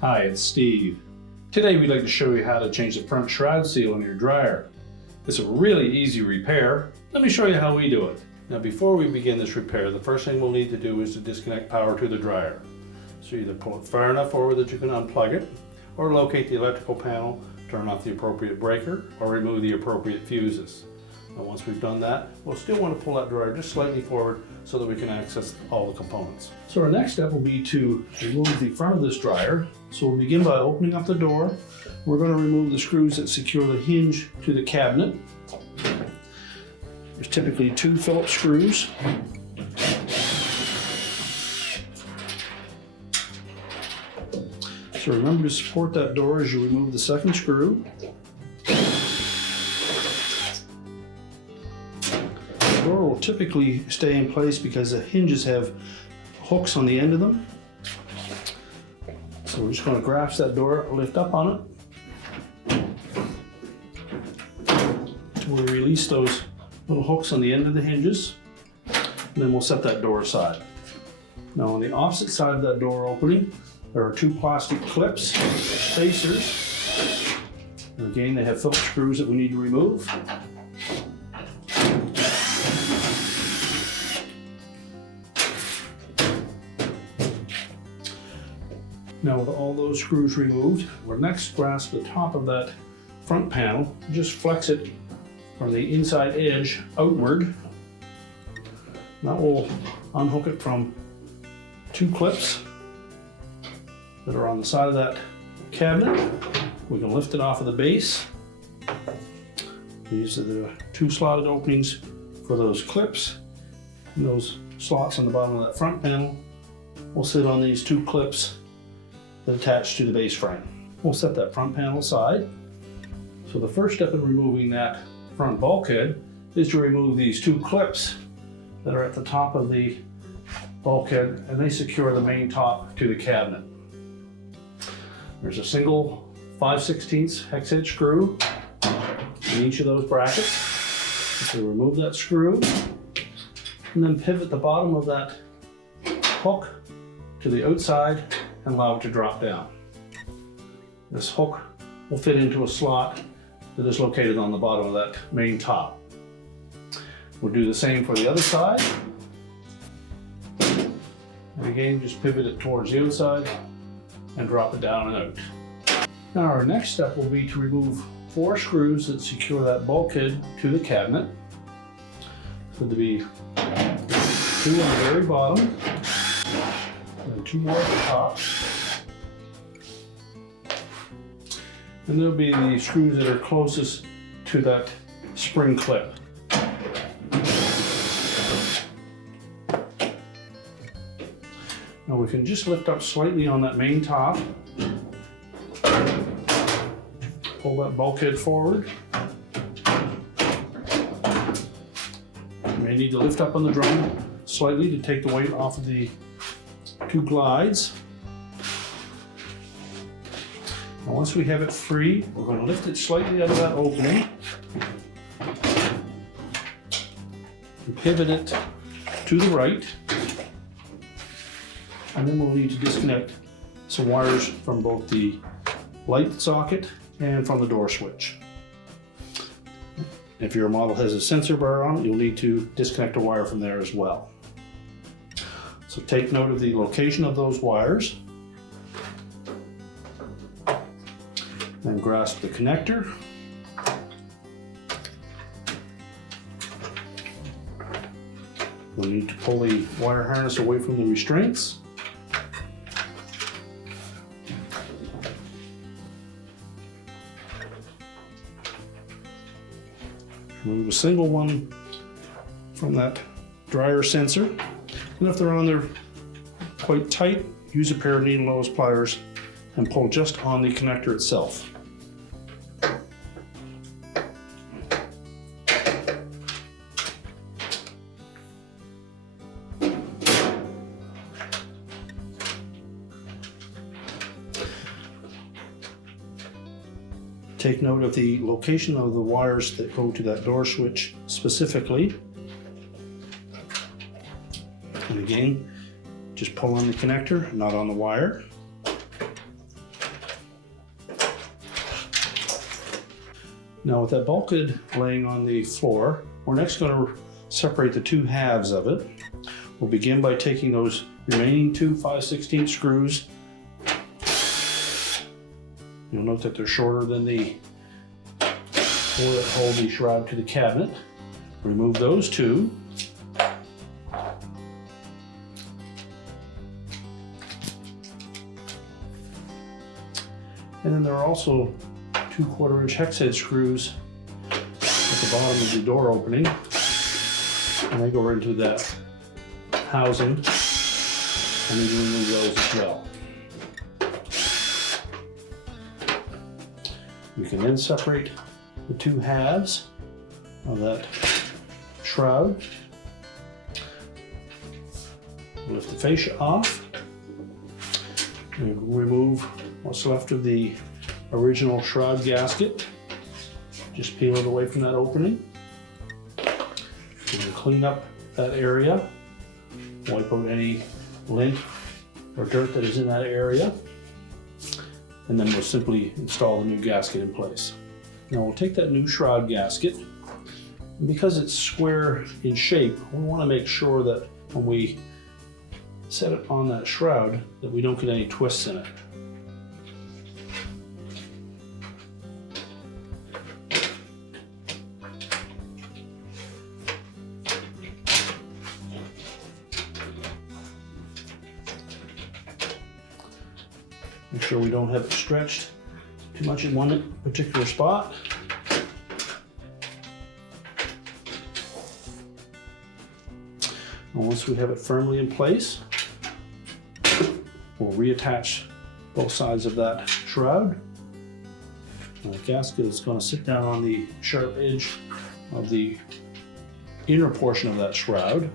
Hi, it's Steve. Today we'd like to show you how to change the front shroud seal on your dryer. It's a really easy repair. Let me show you how we do it. Now before we begin this repair, the first thing we'll need to do is to disconnect power to the dryer. So either pull it far enough forward that you can unplug it, or locate the electrical panel, turn off the appropriate breaker, or remove the appropriate fuses. Now once we've done that, we'll still want to pull that dryer just slightly forward so that we can access all the components. So our next step will be to remove the front of this dryer. So we'll begin by opening up the door. We're going to remove the screws that secure the hinge to the cabinet. There's typically 2 Phillips screws. So remember to support that door as you remove the second screw. The door will typically stay in place because the hinges have hooks on the end of them. So we're just going to grasp that door, lift up on it. We'll release those little hooks on the end of the hinges, and then we'll set that door aside. Now on the opposite side of that door opening, there are 2 plastic clips, spacers. And again, they have Phillips screws that we need to remove. Now with all those screws removed, we'll next grasp the top of that front panel, just flex it from the inside edge outward. That will unhook it from 2 clips that are on the side of that cabinet. We can lift it off of the base. These are the 2 slotted openings for those clips. And those slots on the bottom of that front panel will sit on these 2 clips that attach to the base frame. We'll set that front panel aside. So the first step in removing that front bulkhead is to remove these 2 clips that are at the top of the bulkhead, and they secure the main top to the cabinet. There's a single 5/16 hex head screw in each of those brackets. So remove that screw and then pivot the bottom of that hook to the outside and allow it to drop down. This hook will fit into a slot that is located on the bottom of that main top. We'll do the same for the other side. And again, just pivot it towards the outside and drop it down and out. Now our next step will be to remove 4 screws that secure that bulkhead to the cabinet. So there'll be 2 on the very bottom and 2 more at the top. And there'll be the screws that are closest to that spring clip. Now we can just lift up slightly on that main top. Pull that bulkhead forward. You may need to lift up on the drum slightly to take the weight off of the 2 glides. Now once we have it free, we're going to lift it slightly out of that opening and pivot it to the right. And then we'll need to disconnect some wires from both the light socket and from the door switch. If your model has a sensor bar on it, you'll need to disconnect a wire from there as well. So take note of the location of those wires. Then grasp the connector. We'll need to pull the wire harness away from the restraints. Remove a single one from that dryer sensor. And if they're on there quite tight, use a pair of needle nose pliers and pull just on the connector itself. Take note of the location of the wires that go to that door switch specifically. And again, just pull on the connector, not on the wire. Now with that bulkhead laying on the floor, we're next going to separate the two halves of it. We'll begin by taking those remaining two 5/16 screws. You'll note that they're shorter than the four that hold the shroud to the cabinet. Remove those two. And then there are also 2 1/4-inch hex head screws at the bottom of the door opening. And they go into that housing. And need to remove those as well. You can then separate the two halves of that shroud. Lift the fascia off and remove what's left of the original shroud gasket. Just peel it away from that opening. And clean up that area. Wipe out any lint or dirt that is in that area. And then we'll simply install the new gasket in place. Now we'll take that new shroud gasket, and because it's square in shape, we want to make sure that when we set it on that shroud that we don't get any twists in it. Make sure we don't have it stretched too much in one particular spot. And once we have it firmly in place, we'll reattach both sides of that shroud. And the gasket is going to sit down on the sharp edge of the inner portion of that shroud.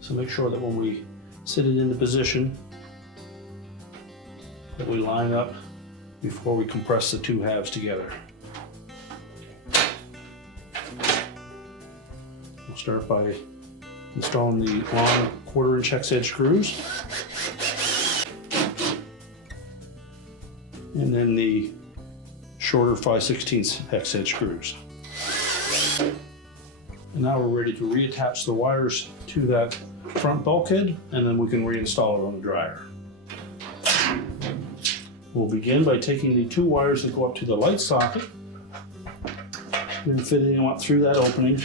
So make sure that when we sit it into position, that we line up before we compress the two halves together. We'll start by installing the long 1/4-inch hex head screws, and then the shorter 5/16 hex head screws. And now we're ready to reattach the wires to that front bulkhead, and then we can reinstall it on the dryer. We'll begin by taking the 2 wires that go up to the light socket and fitting them up through that opening.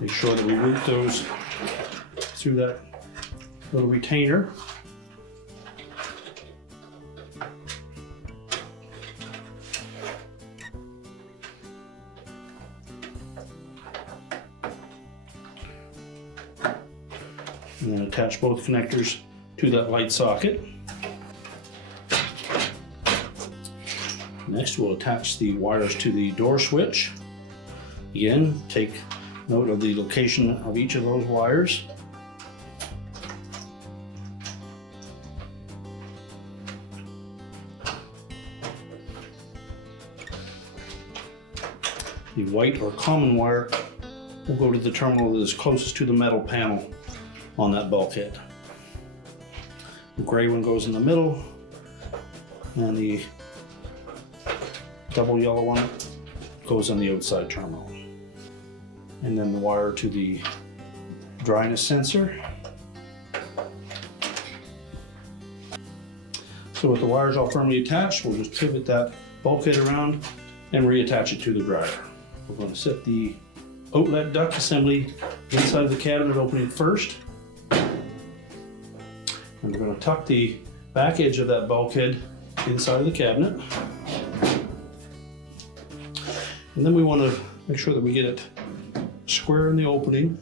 Make sure that we route those through that little retainer. And then attach both connectors to that light socket. Next, we'll attach the wires to the door switch. Again, take note of the location of each of those wires. The white or common wire will go to the terminal that is closest to the metal panel on that bulkhead. The gray one goes in the middle, and the double yellow one goes on the outside terminal. And then the wire to the dryness sensor. So with the wires all firmly attached, we'll just pivot that bulkhead around and reattach it to the dryer. We're going to set the outlet duct assembly inside of the cabinet opening first. And we're going to tuck the back edge of that bulkhead inside of the cabinet. And then we want to make sure that we get it square in the opening.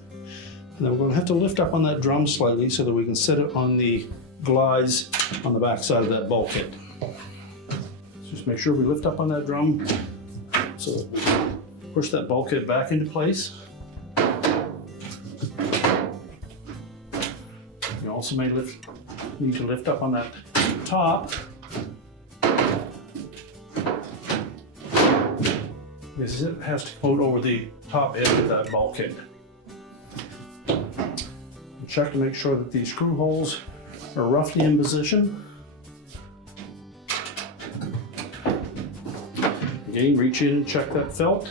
And then we're going to have to lift up on that drum slightly so that we can set it on the glides on the back side of that bulkhead. Just make sure we lift up on that drum. So push that bulkhead back into place. You also may need to lift up on that top. is it has to coat over the top edge of that bulkhead. Check to make sure that these screw holes are roughly in position. Again, reach in and check that felt.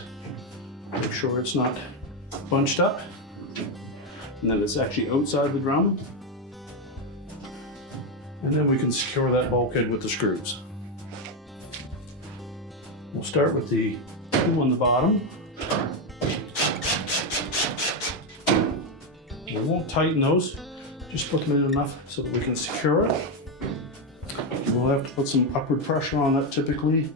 Make sure it's not bunched up and that it's actually outside the drum. And then we can secure that bulkhead with the screws. We'll start with the two on the bottom. We won't tighten those, just put them in enough so that we can secure it. We'll have to put some upward pressure on that typically.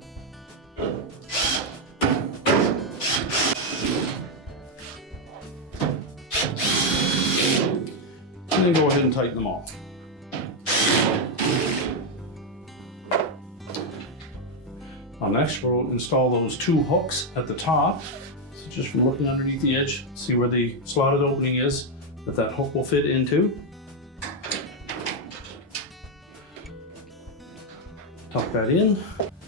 And then go ahead and tighten them all. Now next we'll install those two hooks at the top. So just from looking underneath the edge, see where the slotted opening is that hook will fit into. Tuck that in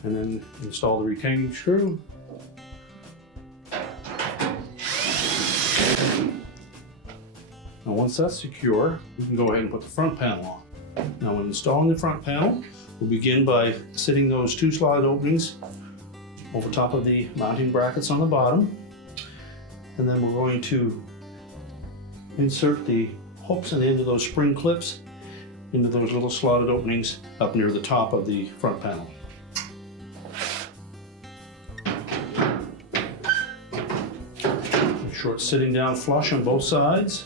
and then install the retaining screw. Now once that's secure, we can go ahead and put the front panel on. Now when installing the front panel, we'll begin by sitting those two slotted openings over top of the mounting brackets on the bottom. And then we're going to insert the hooks and the end of those spring clips into those little slotted openings up near the top of the front panel. Make sure it's sitting down flush on both sides.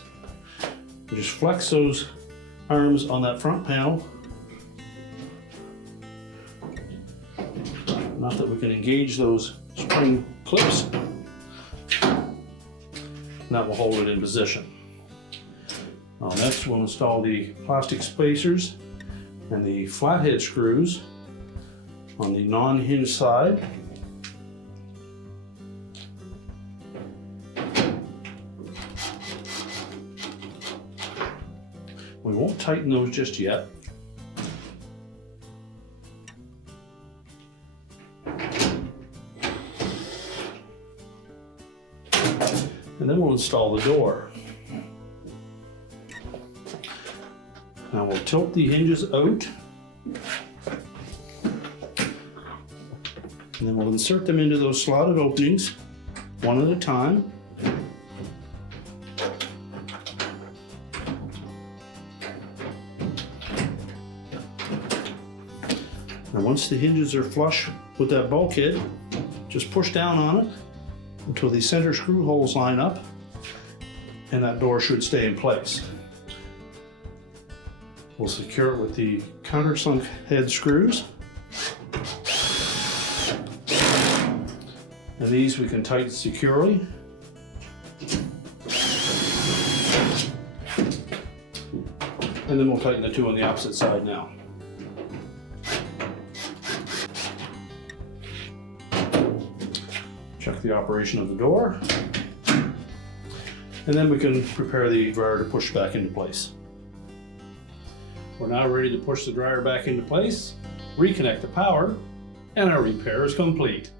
We just flex those arms on that front panel. Enough that we can engage those spring clips. And that will hold it in position. Now next we'll install the plastic spacers and the flathead screws on the non-hinge side. We won't tighten those just yet. And then we'll install the door. Now we'll tilt the hinges out. And then we'll insert them into those slotted openings, one at a time. And once the hinges are flush with that bulkhead, just push down on it until the center screw holes line up, and that door should stay in place. We'll secure it with the countersunk head screws. And these we can tighten securely. And then we'll tighten the two on the opposite side now. Check the operation of the door. And then we can prepare the dryer to push back into place. We're now ready to push the dryer back into place, reconnect the power, and our repair is complete.